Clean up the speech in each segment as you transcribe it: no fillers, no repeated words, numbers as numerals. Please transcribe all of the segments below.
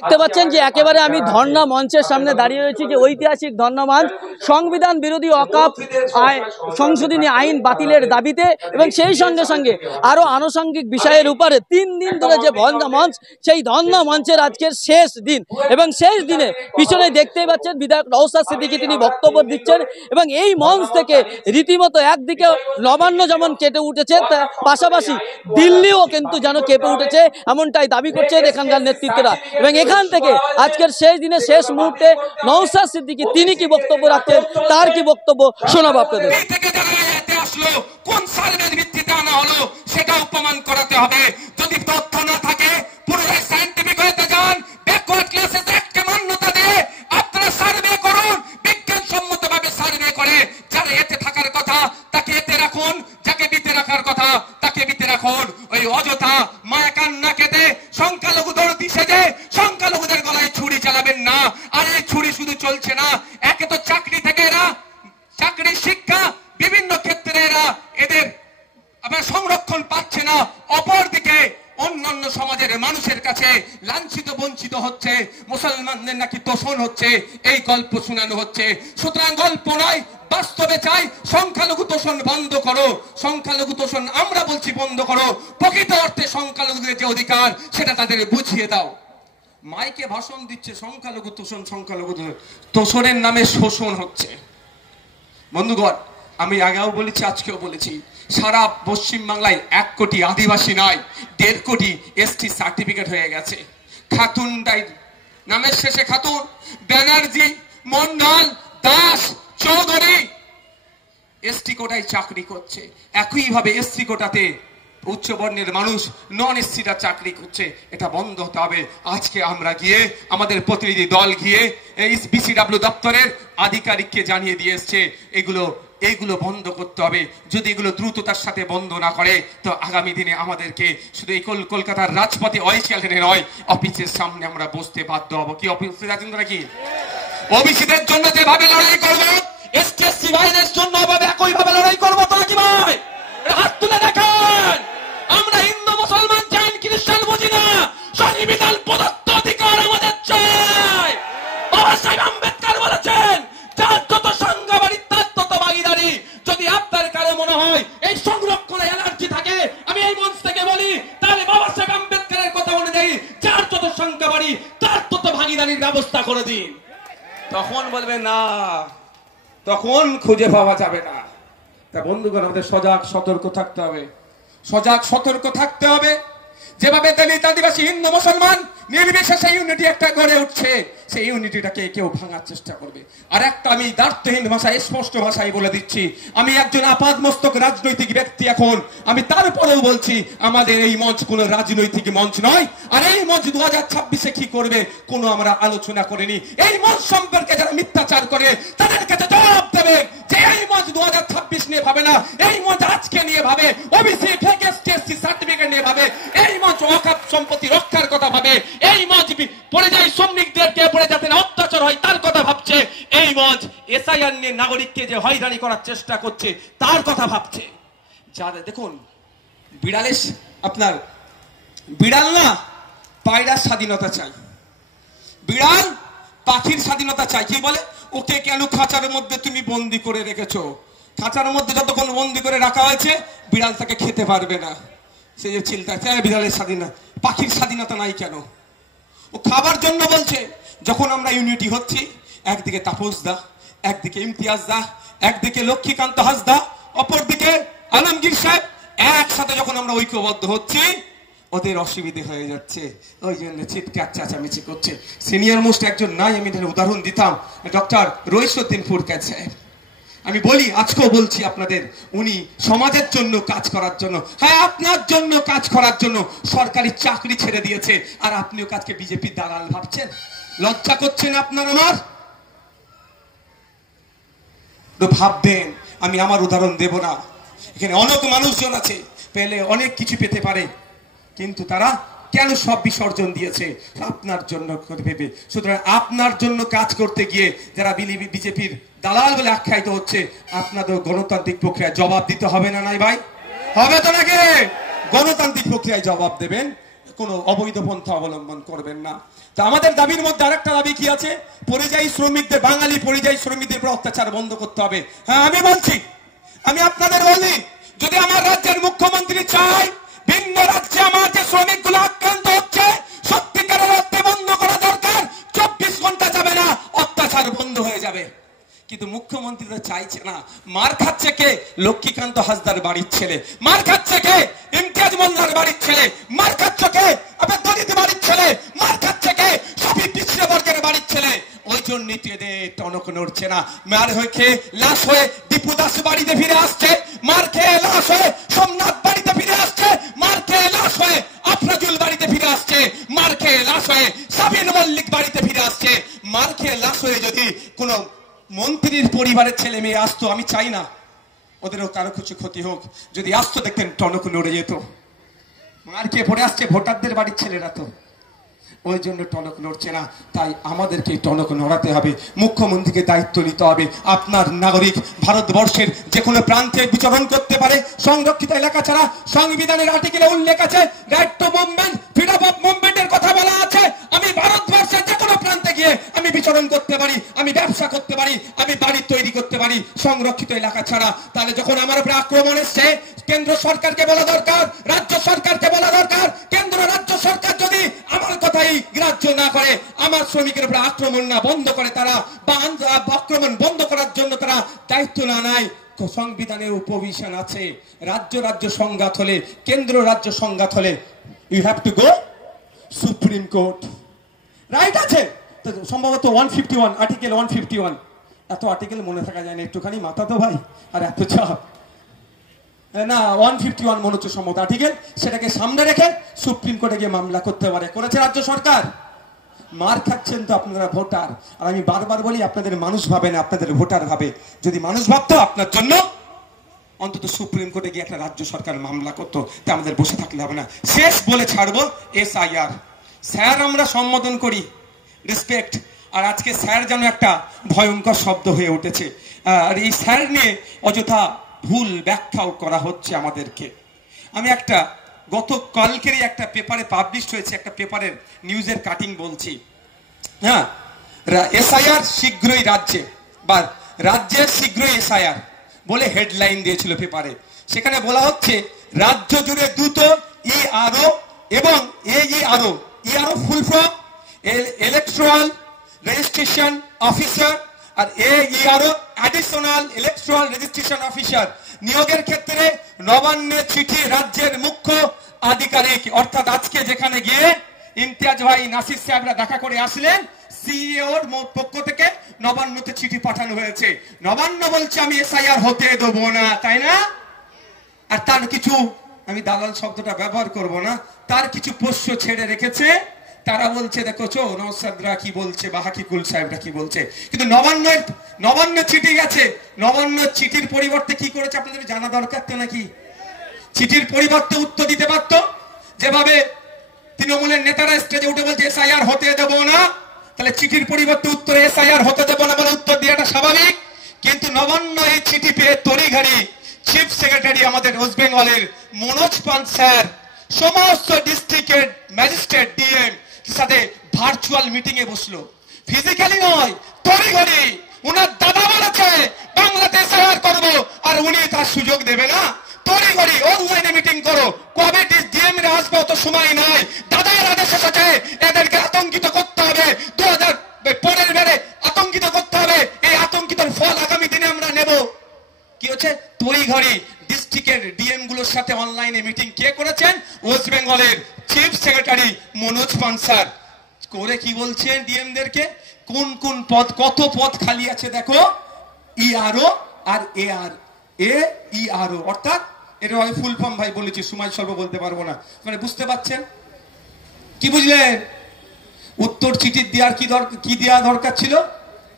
দেখতে পাচ্ছেন যে একেবারে আমি ধর্ণা মঞ্চের সামনে দাঁড়িয়ে রয়েছি, যে ঐতিহাসিক ধর্ণা মঞ্চ সংবিধান বিরোধী অকাপ সংশোধনী আইন বাতিলের দাবিতে, এবং সেই সঙ্গে সঙ্গে আরো আনুষঙ্গিক বিষয়ের উপরে 3 দিন ধরে যে ধর্ণা মঞ্চ, সেই ধর্ণা মঞ্চের আজকের শেষ দিন। এবং শেষ দিনে পিছনে দেখতেই পাচ্ছেন বিধায়ক নওশাদ সিদ্দিকী তিনি বক্তব্য দিচ্ছেন, এবং এই মঞ্চ থেকে রীতিমতো একদিকে নবান্ন যেমন কেঁপে উঠেছে, পাশাপাশি দিল্লিও কিন্তু যেন কেঁপে উঠেছে, এমনটাই দাবি করছেন এখানকার নেতৃত্বরা। এবং এখান থেকে আজকের শেষ দিনে শেষ মুহূর্তে নওশাদ সিদ্দিকী তিনি কি বক্তব্য রাখছেন, তার কি বক্তব্য শোনাবো আপনাদের। কোন সার্ভের ভিত্তিতে আনা হলো সেটা প্রমাণ করাতে হবে। যদি তথ্য না থাকে পুরোটাই সায়েন্টিফিক হতে যান, ব্যাকওয়ার্ড ক্লাসেস অ্যাক্টকে মান্যতা দিয়ে আপনারা সার্ভে করুন, বিজ্ঞানসম্মতভাবে সার্ভে করে যারা এতে থাকার কথা তাকে এতে রাখুন, যাকে বিতে রাখার কথা তাকে বিতে রাখুন। ওই অযথা মায়া কান্না কেটে সংখ্যালঘু দৌড়তি সেজে সংখ্যালঘুদের গলায় ছুরি চালাবেন না। আর এই ছুরি শুধু চলছে না, একে তো চাকরি থেকে এরা চাকরি শিক্ষা বিভিন্ন ক্ষেত্রে এরা এদের আবার সংরক্ষণ পাচ্ছে না, অপরদিকে অন্যান্য সমাজের মানুষের কাছে লাঞ্ছিত বঞ্চিত হচ্ছে, মুসলমানদের নাকি তোষণ হচ্ছে, এই গল্প শোনানো হচ্ছে। সুতরাং গল্প নয়, বাস্তবে চাই সংখ্যালঘু তোষণ বন্ধ করো। সংখ্যালঘু তোষণ আমরা বলছি বন্ধ করো, প্রকৃত অর্থে সংখ্যালঘুদের যে অধিকার সেটা তাদের বুঝিয়ে দাও। মাইকে ভাষণ দিচ্ছে সংখ্যালঘু তোষণ, সংখ্যালঘু তোষণের নামে শোষণ হচ্ছে। বন্ধুগণ, আমি আগেও বলেছি আজকেও বলেছি, সারা পশ্চিম বাংলায় 1 কোটি আদিবাসী নয় 1.5 কোটি এসটি সার্টিফিকেট হয়ে গেছে। খাতুন নামের শেষে খাতুন, ব্যানার্জি, মন্ডল, দাস, চৌধুরী এসটি কোটায় চাকরি করছে। একইভাবে এসসি কোটাতে উচ্চ বর্ণের মানুষ নন এসসিরা চাকরি করছে। এটা বন্ধ হতে হবে। আজকে আমরা গিয়ে আমাদের প্রতিনিধি দল গিয়ে এই বিসিডব্লিউ দপ্তরের আধিকারিককে জানিয়ে দিয়ে এসছে এগুলো বন্ধ করতে হবে। যদি এগুলো দ্রুততার সাথে বন্ধ না করে তো আগামী দিনে আমাদেরকে শুধু এই কলকাতার রাজপথে অয়েশিয়ালে নয়, অফিসের সামনে আমরা বসতে বাধ্য হবো। কি অফিসে আছেন নাকি? ওবিসিদের জন্য যেভাবে লড়াই করবো, এসটি এসসি ভাইদের জন্য একইভাবে লড়াই করবো। তো কি ভাই হাত তুলে দেখেন, আমরা হিন্দু মুসলমান জৈন খ্রিস্টান বুঝি না, সংবিধান প্রদত্ত অধিকার আমাদের চাই। বাবা সাহেব আম্বেদকর বলেছেন, যার যত সংখ্যাবাড়ি তার তত ভাগিদারি। যদি আপনার কারো মনে হয় এই সংরক্ষণে এলার্জি থাকে, আমি এই মঞ্চ থেকে বলি, তাহলে বাবা সাহেব আম্বেদকরের কথা অনুযায়ী যার যত সংখ্যাবাড়ি তার তত ভাগিদারির ব্যবস্থা করে দিন। তখন বলবে না, তখন খুঁজে পাওয়া যাবে না। তা বন্ধুগণ, আমাদের সজাগ সতর্ক থাকতে হবে, সজাগ সতর্ক থাকতে হবে। যেভাবে দলিত আদিবাসী হিন্দু মুসলমান নির্বিশেষে ইউনিটি একটা গড়ে উঠছে, সেই ইউনিটিটাকে কেউ ভাঙার চেষ্টা করবে। আর একটা আমি দ্বার্থহীন ভাষায় স্পষ্ট ভাষায় বলে দিচ্ছি, আমি একজন আপাদমস্তক রাজনৈতিক ব্যক্তি, এখন আমি তারপরেও বলছি আমাদের এই মঞ্চ কোনো রাজনৈতিক মঞ্চ নয়। আর এই মঞ্চ 2026-এ কি করবে কোনো আমরা আলোচনা করিনি। এই মঞ্চ সম্পর্কে যারা মিথ্যাচার করে তাদের কাছে জবাব দেবে যে এই মঞ্চ 2026 নিয়ে ভাবে না, এই মঞ্চ আজকে নিয়ে ভাবে, ওবিসি এসটি সার্টিফিকেট নিয়ে ভাবে, এই মঞ্চ ওয়াকফ সম্পত্তি রক্ষার কথা ভাবে, এই মঞ্চ পরিযায়ী শ্রমিকদেরকে পড়ে যাতে না অত্যাচার হয় তার কথা ভাবছে, এই মঞ্চ এসআইআর নিয়ে নাগরিককে যে হয়রানি করার চেষ্টা করছে তার কথা ভাবছে। যাদের দেখুন, বিড়াল না পায়রার স্বাধীনতা চাই, বিড়াল পাখির স্বাধীনতা চাই। কি বলে, ওকে কেন খাঁচার মধ্যে তুমি বন্দি করে রেখেছো? খাঁচার মধ্যে যতক্ষণ বন্দি করে রাখা হয়েছে বিড়াল তাকে খেতে পারবে না। সে যে চিন্তা চায় বিড়ালের স্বাধীনতা, পাখির স্বাধীনতা নাই কেন? ও খাবার জন্য বলছে। যখন আমরা ইউনিটি হচ্ছি, একদিকে তাপস দা, একদিকে ইমতিয়াজ দা, একদিকে লক্ষ্মীকান্ত হাসদা, অপরদিকে আলমগীর সাহেব, একসাথে যখন আমরা ঐক্যবদ্ধ হচ্ছি ওদের অসুবিধে হয়ে যাচ্ছে, ওই জন্য চিৎকার চেঁচামেচি করছে। সিনিয়র মোস্ট একজন নাই, আমি উদাহরণ দিতাম, ডক্টর রইসউদ্দিন ফুরকাদ সাহেব। আমি বলি, আজকেও বলছি আপনাদের, উনি সমাজের জন্য কাজ করার জন্য, হ্যাঁ আপনার জন্য কাজ করার জন্য সরকারি চাকরি ছেড়ে দিয়েছে। আর আপনিও কাজকে বিজেপি দালাল ভাবছেন? লজ্জা করছেন আপনার? আমার তো ভাববেন, আমি আমার উদাহরণ দেব না। এখানে অনেক মানুষজন আছে, পেলে অনেক কিছু পেতে পারে, কিন্তু তারা কেন সব বিসর্জন দিয়েছে? আপনার জন্য ভেবে। সুতরাং আপনার জন্য কাজ করতে গিয়ে যারা বিজেপির দালাল বলে আখ্যায়িত হচ্ছে, আপনাদের গণতান্ত্রিক প্রক্রিয়ায় জবাব দিতে হবে না? নাই ভাই, হবে তো নাকি? গণতান্ত্রিক প্রক্রিয়ায় জবাব দেবেন, কোনো অবৈধ পন্থা অবলম্বন করবেন না। তা আমাদের দাবির মধ্যে আরেকটা দাবি কি আছে? পরিযায়ী শ্রমিকদের, বাঙালি পরিযায়ী শ্রমিকদের উপর অত্যাচার বন্ধ করতে হবে। হ্যাঁ, আমি বলছি, আমি আপনাদের বলি, যদি আমার রাজ্যের মুখ্যমন্ত্রী চায় ভিন্ন রাজ্যে আমার যে শ্রমিকগুলো আক্রান্ত হচ্ছে সত্যিকারের অর্থে বন্ধ করা দরকার, 24 ঘন্টা যাবে না, অত্যাচার বন্ধ হয়ে যাবে। কিন্তু মুখ্যমন্ত্রী তো চাইছে না। মার খাচ্ছে কে? লক্ষ্মীকান্ত হাসদার বাড়ির ছেলে। মার খাচ্ছে কে? ইমতিয়াজ মোল্লার বাড়ির ছেলে। মার খাচ্ছে কে? আপনার দলিত বাড়ির ছেলে। মার খাচ্ছে কে? সবই পিছিয়ে বর্গের বাড়ির ছেলে। ওই জন্যই তো এদের টনক নড়ছে না। মার হয়ে খেয়ে লাশ হয়ে দীপু দাস বাড়িতে ফিরে আসছে, মার খেয়ে লাশ হয়ে সোমনাথ বাড়িতে ফিরে আসছে, মার খেয়ে লাশ হয়ে আফরাজুল বাড়িতে ফিরে আসছে, মার খেয়ে লাশ হয়ে সাবিন মল্লিক বাড়িতে ফিরে আসছে। মার খেয়ে লাশ হয়ে যদি কোনো মন্ত্রীর পরিবারের ছেলে মেয়ে আসতো, আমি চাই না ওদেরও কারো কিছু ক্ষতি হোক, যদি আসতো দেখতেন টনক নড়ে যেত। মার খেয়ে পড়ে আসছে ভোটারদের বাড়ির ছেলেরা, তো ওই জন্য টনক নড়ছে না। তাই আমাদেরকে টনক নড়াতে হবে, মুখ্যমন্ত্রীকে দায়িত্ব নিতে হবে। আপনার নাগরিক ভারতবর্ষের যে কোনো প্রান্তে বিচরণ করতে পারে, সংরক্ষিত এলাকা ছাড়া। সংবিধানের আর্টিকেলে উল্লেখ আছে right to movement, freedom of মুভমেন্টের কথা বলা আছে। আমি ভারতবর্ষের যে কোনো প্রান্তে গিয়ে আমি বিচরণ করতে পারি, আমি ব্যবসা করতে পারি, আমি বাড়ি তৈরি করতে পারি, সংরক্ষিত এলাকা ছাড়া। তাহলে যখন আমার উপরে আক্রমণ এসছে, কেন্দ্র সরকারকে বলা দরকার, রাজ্য সরকারকে বলা দরকার। কেন্দ্র রাজ্য সরকার যদি আমার কথাই গ্রাহ্য না করে, আমার শ্রমিকের উপরে আক্রমণ না বন্ধ করে, তারা বা আক্রমণ বন্ধ করার জন্য তারা দায়িত্ব না নেয়, সংবিধানের উপবিধান আছে, রাজ্য রাজ্য সংঘাত হলে, কেন্দ্র রাজ্য সংঘাত হলে you have to go supreme court. Right আছে সম্ভবত 151, আর্টিকেল 151। এত আর্টিকেল মনে থাকা যায় না, একটুখানি মাথা তো ভাই, আর এত চাপ না। 151 মনে হচ্ছে সম্মত আর্টিকেল, সেটাকে সামনে রেখে সুপ্রিম কোর্টে গিয়ে মামলা করতে পারে, করেছে রাজ্য সরকার। মার খাচ্ছেন তো আপনারা ভোটার, আর আমি বারবার বলি আপনাদের মানুষ ভাবে না, আপনাদের ভোটার ভাবে। যদি মানুষ ভাবতো আপনার জন্য, অন্তত সুপ্রিম কোর্টে গিয়ে একটা রাজ্য সরকার মামলা করতো। তা আমাদের বসে থাকলে হবে না। শেষ বলে ছাড়বো, SIR স্যার আমরা সম্বোধন করি, রেসপেক্ট। আর আজকে স্যার যেন একটা ভয়ঙ্কর শব্দ হয়ে উঠেছে, আর এই স্যার নিয়ে অযথা ভুল ব্যাখ্যাও করা হচ্ছে আমাদেরকে। আমি একটা গতকালকেরই একটা পেপারে পাবলিশ হয়েছে, একটা পেপারের নিউজের কাটিং বলছি। হ্যাঁ, SIR শীঘ্রই রাজ্যে, বা রাজ্যের শীঘ্রই SIR বলে হেডলাইন দিয়েছিল পেপারে। সেখানে বলা হচ্ছে রাজ্য জুড়ে দ্রুত ERO এবং AERO, ERO full form electoral registration officer, আর AERO additional electoral registration officer নিয়োগের ক্ষেত্রে নবান্নের চিঠি রাজ্যের মুখ্য আধিকারিক। অর্থাৎ আজকে যেখানে গিয়ে ইমতিয়াজ ভাই, নাসির সাহেবরা দেখা করে আসলেন, সিইওর পক্ষ থেকে নবান্নতে চিঠি পাঠানো হয়েছে। নবান্ন বলছে আমি SIR হতে দেবো না, তাই না? আর তার কিছু, আমি দালাল শব্দটা ব্যবহার করব না, তার কিছু পোষ্য ছেড়ে রেখেছে। তারা বলছে দেখো চো নওসাদরা কি বলছে বা হাকিকুল সাহেবরা কি বলছে। কিন্তু নবান্ন চিঠি গেছে, নবান্ন চিঠির পরিবর্তে কি করেছে আপনাদের জানা দরকার তো নাকি? চিঠির পরিবর্তে উত্তর দিতে পারতো, যেভাবে তৃণমূলের নেতারা স্টেজে উঠে বলছে SIR হতে দেবো না, তাহলে চিঠির পরিবর্তে উত্তরে SIR হতে দেবো না বলে উত্তর দেওয়াটা স্বাভাবিক। কিন্তু নবান্ন এই চিঠি পেয়ে তড়িঘড়ি চিফ সেক্রেটারি আমাদের ওয়েস্ট বেঙ্গলের মনোজ পান স্যার সমস্ত ডিস্ট্রিক্টের ম্যাজিস্ট্রেট DM সাথে ভার্চুয়াল মিটিং এ বসলো, ফিজিক্যালি নয়, তড়িঘড়ি। উনার দাদা বলেছে বাংলাতে SIR করবো, আর উনি তার সুযোগ দেবে না। তড়িঘড়ি অনলাইনে মিটিং করো, কবে DM রে আসবে অত সময় নয়, দাদার আদেশ এসেছে, এদেরকে আতঙ্কিত করতে হবে, 2015 বেড়ে আতঙ্কিত করতে হবে। এই আতঙ্কিত ফল আগামী দিনে আমরা নেব। কি হচ্ছে? তড়িঘড়ি ডিস্ট্রিক্টের DM গুলোর সাথে অনলাইনে মিটিং কে করেছেন? ওয়েস্ট বেঙ্গলের চিফ সেক্রেটারি মনোজ পান স্যার করে কি বলছেন ডিএমদেরকে, কোন কোন পদ, কত পদ খালি আছে দেখো, ERO আর AERO, অর্থাৎ এটা আমি ফুল ফর্ম ভাই বলেছি, সময় স্বল্প বলতে পারবো না, মানে বুঝতে পারছেন? কি বুঝলেন? উত্তর চিঠি দেওয়ার কি দেওয়া দরকার ছিল?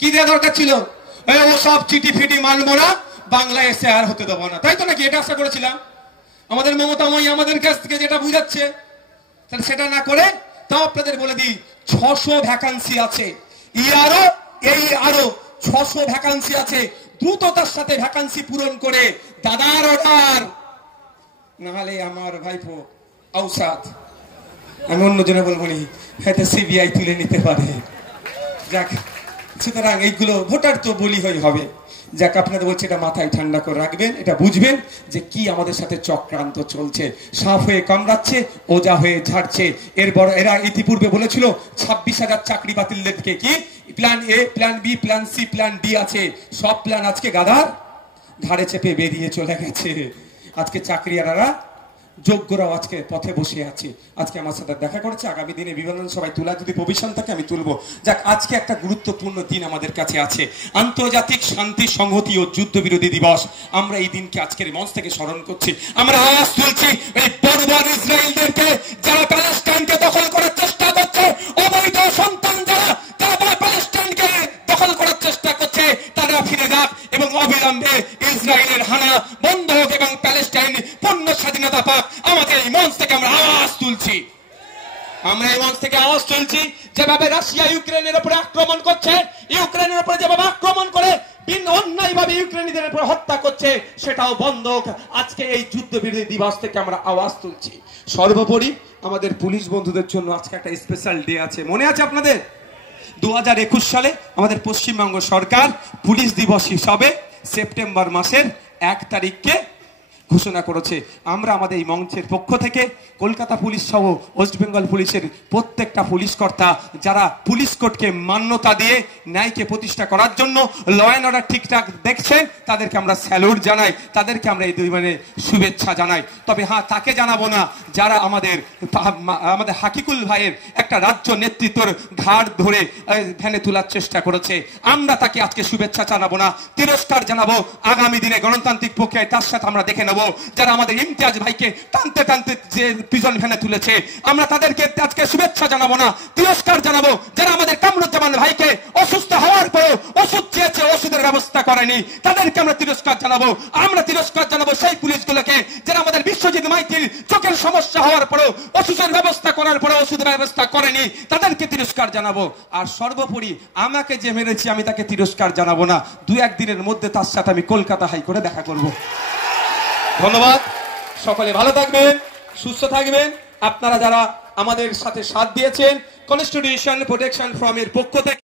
কি দেওয়া দরকার ছিল? ও সব চিঠি ফিটি মানবো না, বাংলায় SIR হতে দেবো না, তাই তো নাকি? এটা আশা করেছিলাম। আমাদের মমতাময়ী আমাদের কাছ থেকে যেটা বুঝাচ্ছে, তাহলে সেটা না করে, তাও আপনাদের বলে দিই 600 ভ্যাকান্সি আছে। ERO AERO 600 ভ্যাকান্সি আছে। দ্রুততার সাথে ভ্যাকান্সি পূরণ করে দাদার অর্ডার, নাহলে আমার ভাইপো আউসাদ আমি অন্যজনে বলবো নি, হয়তো সিবিআই তুলে নিতে পারে। যাক, সুতরাং এইগুলো ভোটার তো বলি হবে। যাক, আপনাদের বলছি এটা মাথায় ঠান্ডা করে রাখবেন, এটা বুঝবেন যে কি আমাদের সাথে চক্রান্ত চলছে। সাপ হয়ে কামড়াচ্ছে, ওজা হয়ে ঝাড়ছে। এরা ইতিপূর্বে বলেছিল 26,000 চাকরি বাতিলদেরকে কি plan A, plan B, plan C, plan D আছে। সব প্ল্যান আজকে গাধার ঘাড়ে চেপে বেরিয়ে চলে গেছে। আজকে চাকরিয়ারা যোগ্যরাও আজকে পথে বসে আছে। আজকে আমার সাথে দেখা করেছে, আগামী দিনে বিধানসভায় তোলা যদি প্রভিশন থাকে আমি তুলবো। যাক, আজকে একটা গুরুত্বপূর্ণ দিন আমাদের কাছে আছে, আন্তর্জাতিক শান্তি সংহতি ও যুদ্ধ বিরোধী দিবস। আমরা এই দিনকে আজকের মঞ্চ থেকে স্মরণ করছি। আমরা আওয়াজ তুলছি এই বর্বর ইসরায়েলদেরকে, যারা প্যালেস্টাইনকে দখল করার চেষ্টা করছে, অবৈধ সন্তান যারা প্যালেস্টাইনকে দখল করার চেষ্টা করছে, তারা ফিরে যাক এবং অবিলম্বে ইসরায়েলের হানা বন্ধ হোক এবং প্যালেস্টাইন পূর্ণ স্বাধীনতা পাক। আমাদের এই মঞ্চ থেকে আমরা আওয়াজ তুলছি। আমরা এই মঞ্চ থেকে আওয়াজ তুলছি, যেভাবে রাশিয়া ইউক্রেনের উপরে আক্রমণ করছে, ইউক্রেনের উপরে যেভাবে আক্রমণ করে অন্যায়ভাবে ইউক্রেনীদের উপর হত্যা করছে, সেটাও বন্ধ হোক। আজকে এই যুদ্ধ বিরোধী দিবস থেকে আমরা আওয়াজ তুলছি। সর্বোপরি আমাদের পুলিশ বন্ধুদের জন্য আজকে একটা স্পেশাল ডে আছে, মনে আছে আপনাদের? 2021 সালে আমাদের পশ্চিমবঙ্গ সরকার পুলিশ দিবস হিসাবে সেপ্টেম্বর মাসের 1 তারিখকে ঘোষণা করেছে। আমরা আমাদের এই মঞ্চের পক্ষ থেকে কলকাতা পুলিশ সহ ওয়েস্ট বেঙ্গল পুলিশের প্রত্যেকটা পুলিশ কর্তা যারা পুলিশ কোডকে মান্যতা দিয়ে ন্যায়কে প্রতিষ্ঠা করার জন্য ল অ্যান্ড অর্ডার ঠিকঠাক দেখছেন, তাদেরকে আমরা স্যালুট জানাই, তাদেরকে আমরা এই শুভেচ্ছা জানাই। তবে হ্যাঁ, তাকে জানাবো না যারা আমাদের হাকিকুল ভাইয়ের একটা রাজ্য নেতৃত্বর ঘাড় ধরে ভ্যানে তোলার চেষ্টা করেছে। আমরা তাকে আজকে শুভেচ্ছা জানাবো না, তিরস্কার জানাবো। আগামী দিনে গণতান্ত্রিক প্রক্রিয়ায় তার সাথে আমরা দেখে নেব যারা আমাদের ইমতিয়াজ ভাইকে টানতে টানতে যে প্রিজন ভ্যানে তুলেছে, আমরা তাদেরকে আজকে শুভেচ্ছা জানাবো না, তিরস্কার জানাবো। যারা আমাদের কামরুজ্জামান ভাইকে অসুস্থ হওয়ার পরেও ওষুধ চেয়েছে, ওষুধের ব্যবস্থা করেনি, তাদেরকে আমরা তিরস্কার জানাবো। আমরা তিরস্কার জানাবো সেই পুলিশগুলোকে যারা আমাদের বিশ্বজিৎ মাইতির চোখের সমস্যা হওয়ার পরেও ওষুধের ব্যবস্থা করার পরেও ওষুধের ব্যবস্থা করেনি, তাদেরকে তিরস্কার জানাবো। আর সর্বোপরি আমাকে যে মেরেছি আমি তাকে তিরস্কার জানাবো না, 2-1 দিনের মধ্যে তার সাথে আমি কলকাতা হাইকোর্টে দেখা করব। ধন্যবাদ, সকলে ভালো থাকবেন, সুস্থ থাকবেন। আপনারা যারা আমাদের সাথে সাথ দিয়েছেন, কনস্টিটিউশন প্রোটেকশন ফ্রম এর পক্ষ থেকে